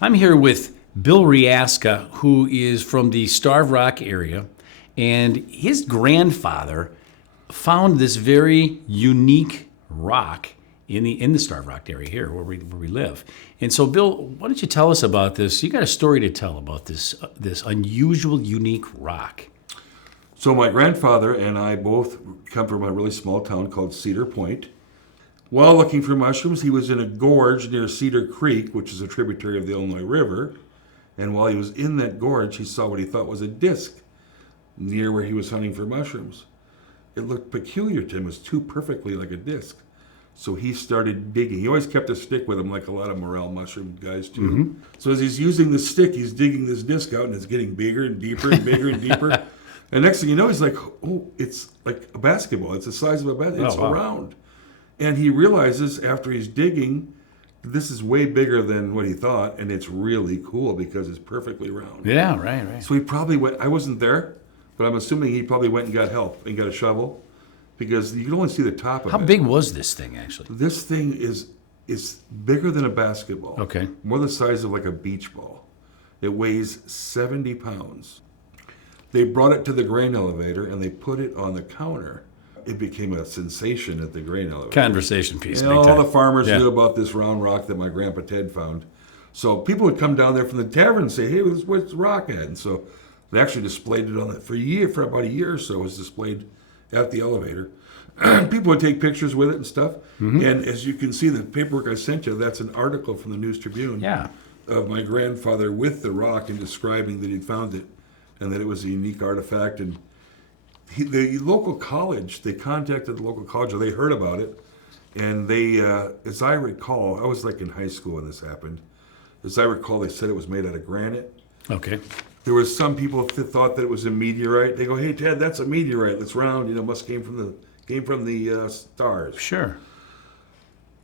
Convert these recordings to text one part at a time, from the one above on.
I'm here with Bill Reaska, who is from the Starved Rock area, and his grandfather found this very unique rock in the Starved Rock area here, where we live. And so, Bill, why don't you tell us about this? You got a story to tell about this unusual, unique rock. So my grandfather and I both come from a really small town called Cedar Point. While looking for mushrooms, he was in a gorge near Cedar Creek, which is a tributary of the Illinois River. And while he was in that gorge, he saw what he thought was a disc near where he was hunting for mushrooms. It looked peculiar to him. It was too perfectly like a disc. So he started digging. He always kept a stick with him, like a lot of morel mushroom guys do. Mm-hmm. So as he's using the stick, he's digging this disc out, and it's getting bigger and deeper and bigger and deeper. And next thing you know, he's like, oh, it's like a basketball. It's the size of a basketball. It's round. And he realizes after he's digging, this is way bigger than what he thought, and it's really cool because it's perfectly round. Yeah, right. So he probably went, I wasn't there, but I'm assuming he probably went and got help and got a shovel because you can only see the top of it. How big was this thing, actually? This thing is bigger than a basketball. Okay. More the size of like a beach ball. It weighs 70 pounds. They brought it to the grain elevator and they put it on the counter. It became a sensation at the grain elevator. Conversation piece. You know, all the farmers knew about this round rock that my grandpa Ted found. So people would come down there from the tavern and say, hey, what's the rock at? And so they actually displayed it on it for about a year or so. It was displayed at the elevator. People would take pictures with it and stuff. Mm-hmm. And as you can see, the paperwork I sent you, that's an article from the News Tribune of my grandfather with the rock and describing that he'd found it and that it was a unique artifact. And the local college, they contacted the local college, or they heard about it, and they, as I recall, I was like in high school when this happened. As I recall, they said it was made out of granite. Okay. There was some people that thought that it was a meteorite. They go, hey, Ted, that's a meteorite. It's round, must came from the stars. Sure.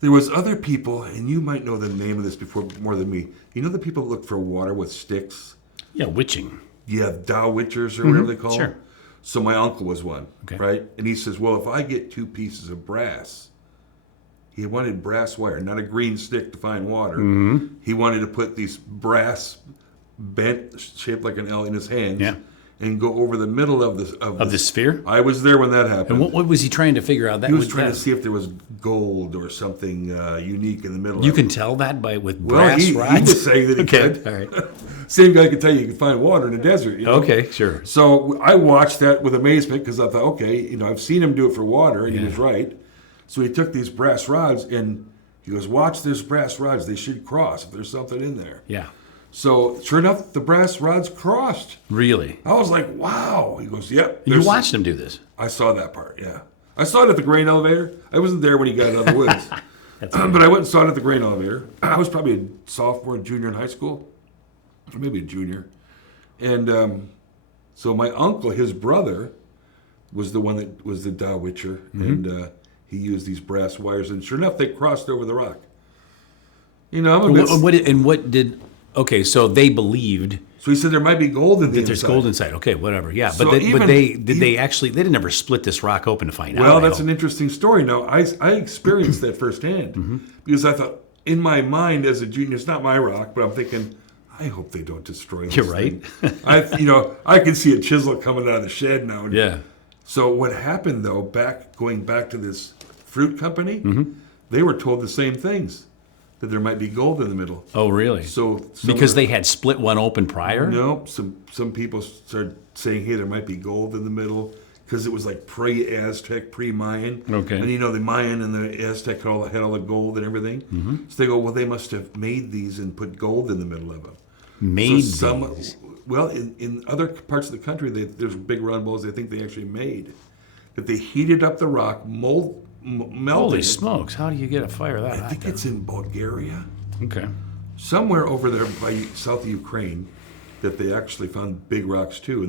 There was other people, and you might know the name of this before more than me. You know the people that look for water with sticks? Yeah, witching. Yeah, Dow Witchers or whatever they call them. Sure. So my uncle was one, okay. Right? And he says, well, if I get 2 pieces of brass, he wanted brass wire, not a green stick to find water. Mm-hmm. He wanted to put these brass bent, shaped like an L, in his hands and go over the middle of the sphere? I was there when that happened. And what was he trying to figure out? He was trying to see if there was gold or something unique in the middle You of can it. tell that with brass rods? He was saying that he could. All right. Same guy could tell you can find water in the desert. Okay, sure. So I watched that with amazement because I thought, okay, I've seen him do it for water, and he was right. So he took these brass rods, and he goes, watch these brass rods. They should cross if there's something in there. Yeah. So sure enough, the brass rods crossed. Really? I was like, wow. He goes, yep. You watched him do this? I saw that part, yeah. I saw it at the grain elevator. I wasn't there when he got out of the woods. But I went and saw it at the grain elevator. I was probably a sophomore, junior in high school. Or maybe a junior. And so my uncle, his brother, was the one that was the Dow Witcher. Mm-hmm. And he used these brass wires. And sure enough, they crossed over the rock. Okay, so they believed. So he said there might be gold in the inside. There's gold inside. Okay, whatever. Yeah, so they didn't ever split this rock open to find out. Well, that's an interesting story. Now, I experienced that firsthand mm-hmm. because I thought, in my mind as a junior, it's not my rock, but I'm thinking, I hope they don't destroy this. You're right. I can see a chisel coming out of the shed now. Yeah. So what happened though, going back to this fruit company, mm-hmm. they were told the same things, that there might be gold in the middle. Oh, really? So because they had split one open prior? No. Some people started saying, hey, there might be gold in the middle because it was like pre-Aztec, pre-Mayan. Okay. And the Mayan and the Aztec had all the gold and everything. Mm-hmm. So they go, well, they must have made these and put gold in the middle of them. These? Well, in other parts of the country, there's big round bowls they think they actually made. That they heated up the rock, melted Holy smokes, how do you get a fire that high? I think it's in Bulgaria. Okay. Somewhere over there by south of Ukraine that they actually found big rocks too.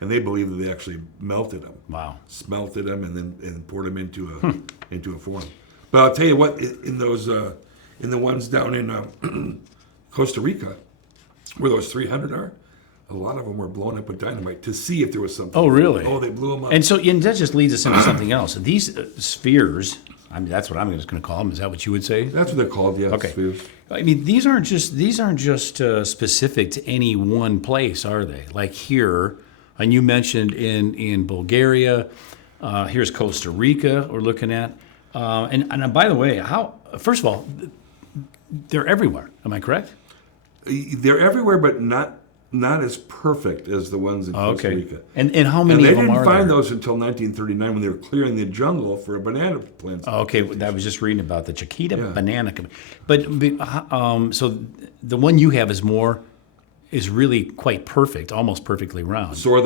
And they believe that they actually melted them. Wow. Smelted them and poured them into a form. But I'll tell you what, in the ones down in Costa Rica, where those 300 are, a lot of them were blown up with dynamite to see if there was something. Oh, really? Oh, they blew them up. And that just leads us into something else. These spheres, I mean, that's what I'm just going to call them. Is that what you would say? That's what they're called, yeah. Okay. Spheres. I mean, these aren't just specific to any one place, are they? Like here, and you mentioned in Bulgaria. Here's Costa Rica. We're looking at, and by the way, first of all, they're everywhere. Am I correct? They're everywhere, but not as perfect as the ones in Costa Rica. And how many of them are there? They didn't find those until 1939 when they were clearing the jungle for a banana plant. Okay, I was just reading about the Chiquita banana. But so the one you have is really quite perfect, almost perfectly round. So are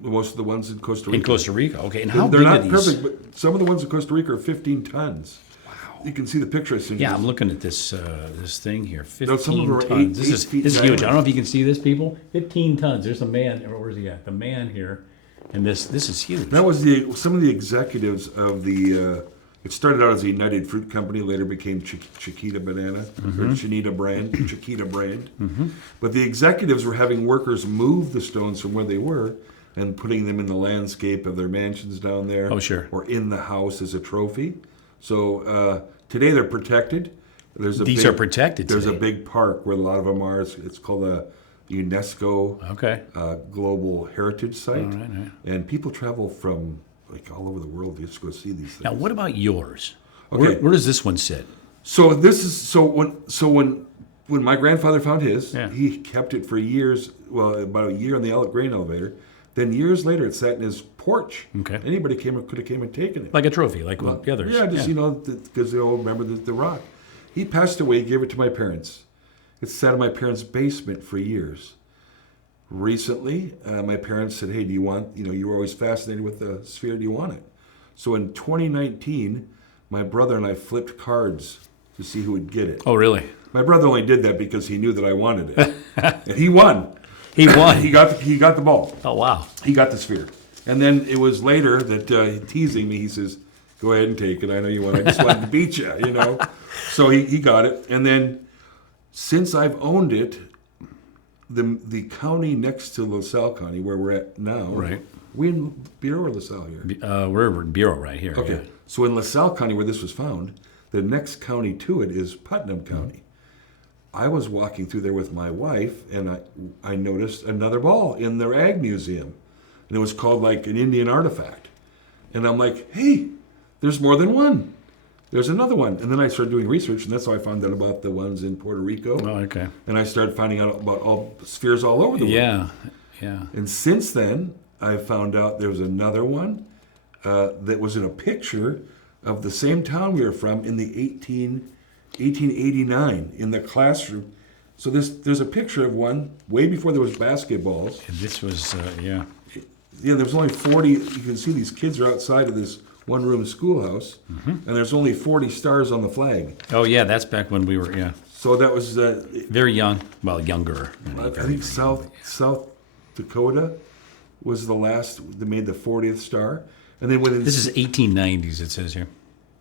most of the ones in Costa Rica. In Costa Rica, okay. And how they're big not are these? perfect, but some of the ones in Costa Rica are 15 tons. Wow. You can see the picture I sent you. Yeah, I'm looking at this thing here. 15 some of them are tons. This eight is feet huge. diameter. I don't know if you can see this, people. 15 tons. There's the man. Where's he at? The man here. And this is huge. That was some of the executives of the. It started out as a United Fruit Company, later became Chiquita Banana, or Chiquita brand. But the executives were having workers move the stones from where they were and putting them in the landscape of their mansions down there. Oh, sure. Or in the house as a trophy. So today they're protected. These are protected There's today. a big park where a lot of them are. It's called a UNESCO Global Heritage Site. All right. And people travel from like all over the world just to go see these things. Now, what about yours? Okay. Where does this one sit? So when my grandfather found his, Yeah. he kept it for years. Well, about a year on the grain elevator. Then years later, it sat in his porch. Okay. Anybody could have came and taken it. Like a trophy, like the others. Yeah, just because they all remember the rock. He passed away, gave it to my parents. It sat in my parents' basement for years. Recently, my parents said, "Hey, do you want? You were always fascinated with the sphere. Do you want it?" So in 2019, my brother and I flipped cards to see who would get it. Oh, really? My brother only did that because he knew that I wanted it, and he won. He won. He got the ball. Oh, wow. He got the sphere. And then it was later that teasing me, he says, "Go ahead and take it. I know you want it. I just wanted to beat you, So he got it. And then since I've owned it, the county next to LaSalle County, where we're at now, Right. We in Bureau or LaSalle here? We're in Bureau right here. Okay. Yeah. So in LaSalle County, where this was found, the next county to it is Putnam County. I was walking through there with my wife, and I noticed another ball in their ag museum. And it was called like an Indian artifact. And I'm like, hey, there's more than one. There's another one. And then I started doing research, and that's how I found out about the ones in Puerto Rico. Oh, okay. And I started finding out about all spheres all over the world. Yeah. And since then, I found out there was another one that was in a picture of the same town we were from in the 1889 in the classroom. So there's a picture of one way before there was basketballs. And this was, Yeah, there was only 40. You can see these kids are outside of this one-room schoolhouse, and there's only 40 stars on the flag. Oh, yeah, that's back when we were, So that was very young. Well, younger. I think South Dakota was the last that made the 40th star, and then within This is 1890s, it says here.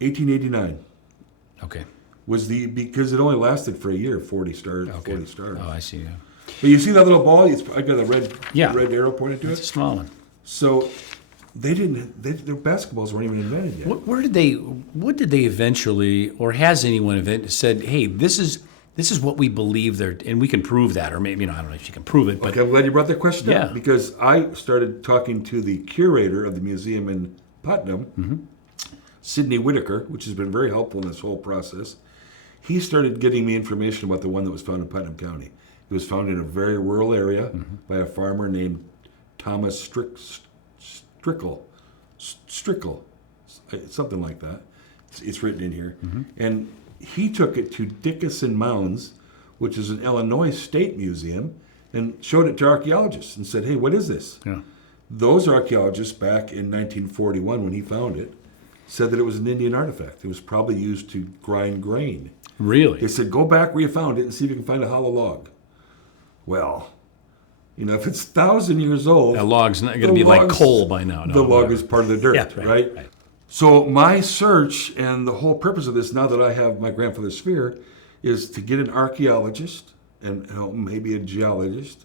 1889 Okay. was because it only lasted for a year. 40 stars. Okay. 40 stars. Oh, I see. Yeah. But you see that little ball? I got a red Yeah. red arrow pointed to It's a it. small one. So their basketballs weren't even invented yet. What did they eventually, or has anyone said, hey, this is what we believe they're, and we can prove that, or maybe, I don't know if you can prove it, but Okay, I'm glad you brought that question up. Yeah. Because I started talking to the curator of the museum in Putnam, Sidney Whitaker, which has been very helpful in this whole process. He started getting me information about the one that was found in Putnam County. It was found in a very rural area by a farmer named Thomas Strickle, something like that. It's written in here. And he took it to Dickinson Mounds, which is an Illinois state museum, and showed it to archaeologists and said, hey, what is this? yeah. Those archaeologists back in 1941, when he found it, said that it was an Indian artifact. It was probably used to grind grain. Really? They said, go back where you found it and see if you can find a hollow log. Well, if it's 1,000 years old... That log's not going to be like coal by now. No, the log is part of the dirt, Yeah, right. So my search and the whole purpose of this, now that I have my grandfather's sphere, is to get an archaeologist and maybe a geologist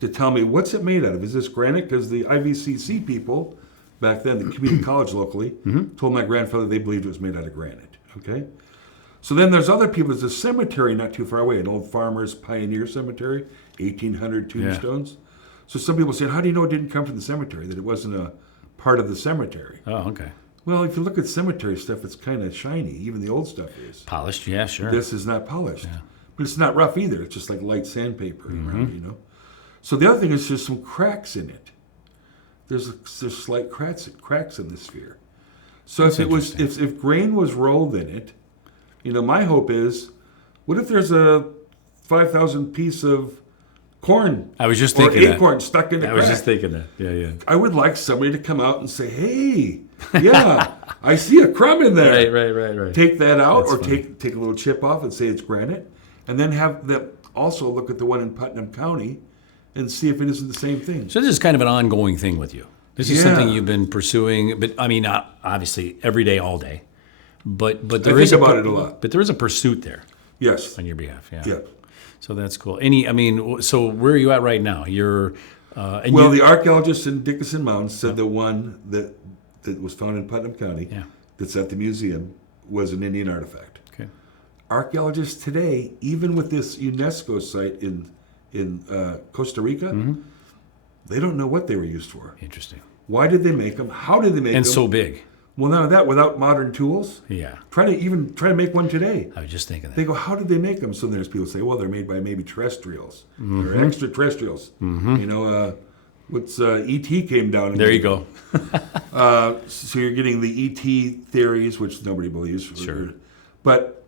to tell me what's it made out of. Is this granite? Because the IVCC people back then, the community college locally, told my grandfather they believed it was made out of granite. Okay? So then there's other people. There's a cemetery not too far away, an old farmer's pioneer cemetery, 1800 tombstones. So some people say, how do you know it didn't come from the cemetery, that it wasn't a part of the cemetery? Oh, okay. Well, if you look at cemetery stuff, it's kind of shiny. Even the old stuff is. Polished, yeah, sure. This is not polished. But it's not rough either. It's just like light sandpaper around, you know. So the other thing is there's some cracks in it. There's slight cracks in the sphere. So if grain was rolled in it, you know, my hope is, what if there's a 5,000 piece of corn? I was just thinking that. Acorn stuck in the crack. I was just thinking that. Yeah. I would like somebody to come out and say, hey, yeah, I see a crumb in there. Right. Take that out. That's or take a little chip off and say it's granite. And then have them also look at the one in Putnam County and see if it isn't the same thing. So this is kind of an ongoing thing with you. This is something you've been pursuing, but I mean, obviously every day, all day. But there is about it a lot. But there is a pursuit there. Yes. On your behalf, yeah. Yeah. So that's cool. So where are you at right now? You're. The archaeologists in Dickinson Mounds said the one that was found in Putnam County, that's at the museum, was an Indian artifact. Okay. Archaeologists today, even with this UNESCO site in Costa Rica, they don't know what they were used for. Interesting. Why did they make them? How did they make them? And so big. Well, none of that without modern tools. Yeah. Try to make one today. I was just thinking that. They go, how did they make them? So there's people say, well, they're made by maybe terrestrials or extraterrestrials. You know, what's E.T. came down. And there you go. So you're getting the E.T. theories, which nobody believes. Sure. But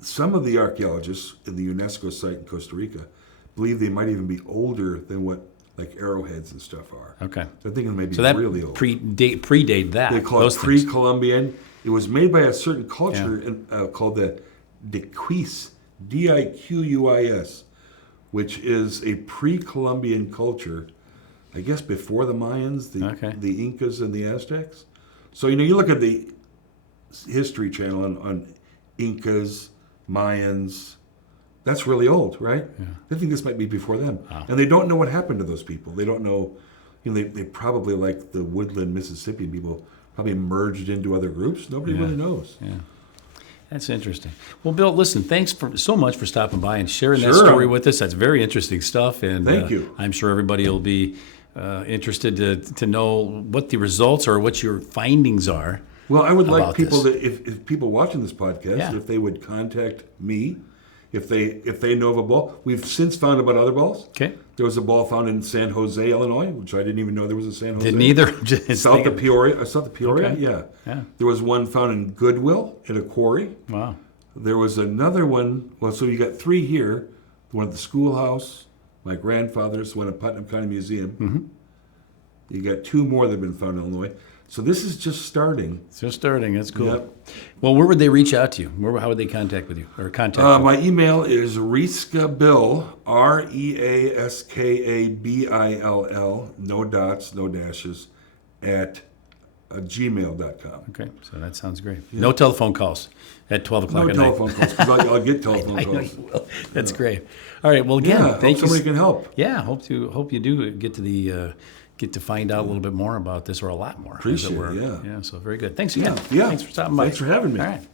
some of the archaeologists in the UNESCO site in Costa Rica believe they might even be older than what like arrowheads and stuff are. Okay. They're thinking maybe so that really old. predate that. They call it pre-Columbian. It was made by a certain culture called the Diquis, Diquis, which is a pre-Columbian culture, I guess before the Mayans, the Incas, and the Aztecs. So, you know, you look at the History Channel on Incas, Mayans. That's really old, right? Yeah. They think this might be before them. Wow. And they don't know what happened to those people. They don't know, you know, they probably, like the woodland Mississippi people, probably merged into other groups. Nobody really knows. Yeah. That's interesting. Well, Bill, listen, thanks so much for stopping by and sharing that story with us. That's very interesting stuff. And thank you. I'm sure everybody will be interested to know what the results or what your findings are. Well, I would like people that, if people watching this podcast, if they would contact me, if they know of a ball. We've since found about other balls. Okay. There was a ball found in San Jose, Illinois, which I didn't even know there was a San Jose. Didn't either. South of Peoria. Okay. Yeah. There was one found in Goodwill in a quarry. Wow. There was another one. Well, so you got three here. The one at the schoolhouse, my grandfather's, one at Putnam County Museum. You got two more that have been found in Illinois. So this is just starting. It's just starting. That's cool. Yep. Well, where would they reach out to you? How would they contact with you or contact you? My email is Reaskabill, Reaskabill, no dots, no dashes, at gmail.com. Okay, so that sounds great. Yeah. No telephone calls at 12 o'clock at night. No telephone calls, because I'll get telephone calls. I know you will. That's great. All right, well, again, thank you. Somebody can help. Yeah, hope you do get to find out a little bit more about this, or a lot more. Appreciate it, Yeah, so very good. Thanks again. Yeah. Thanks for stopping by. Thanks for having me. All right.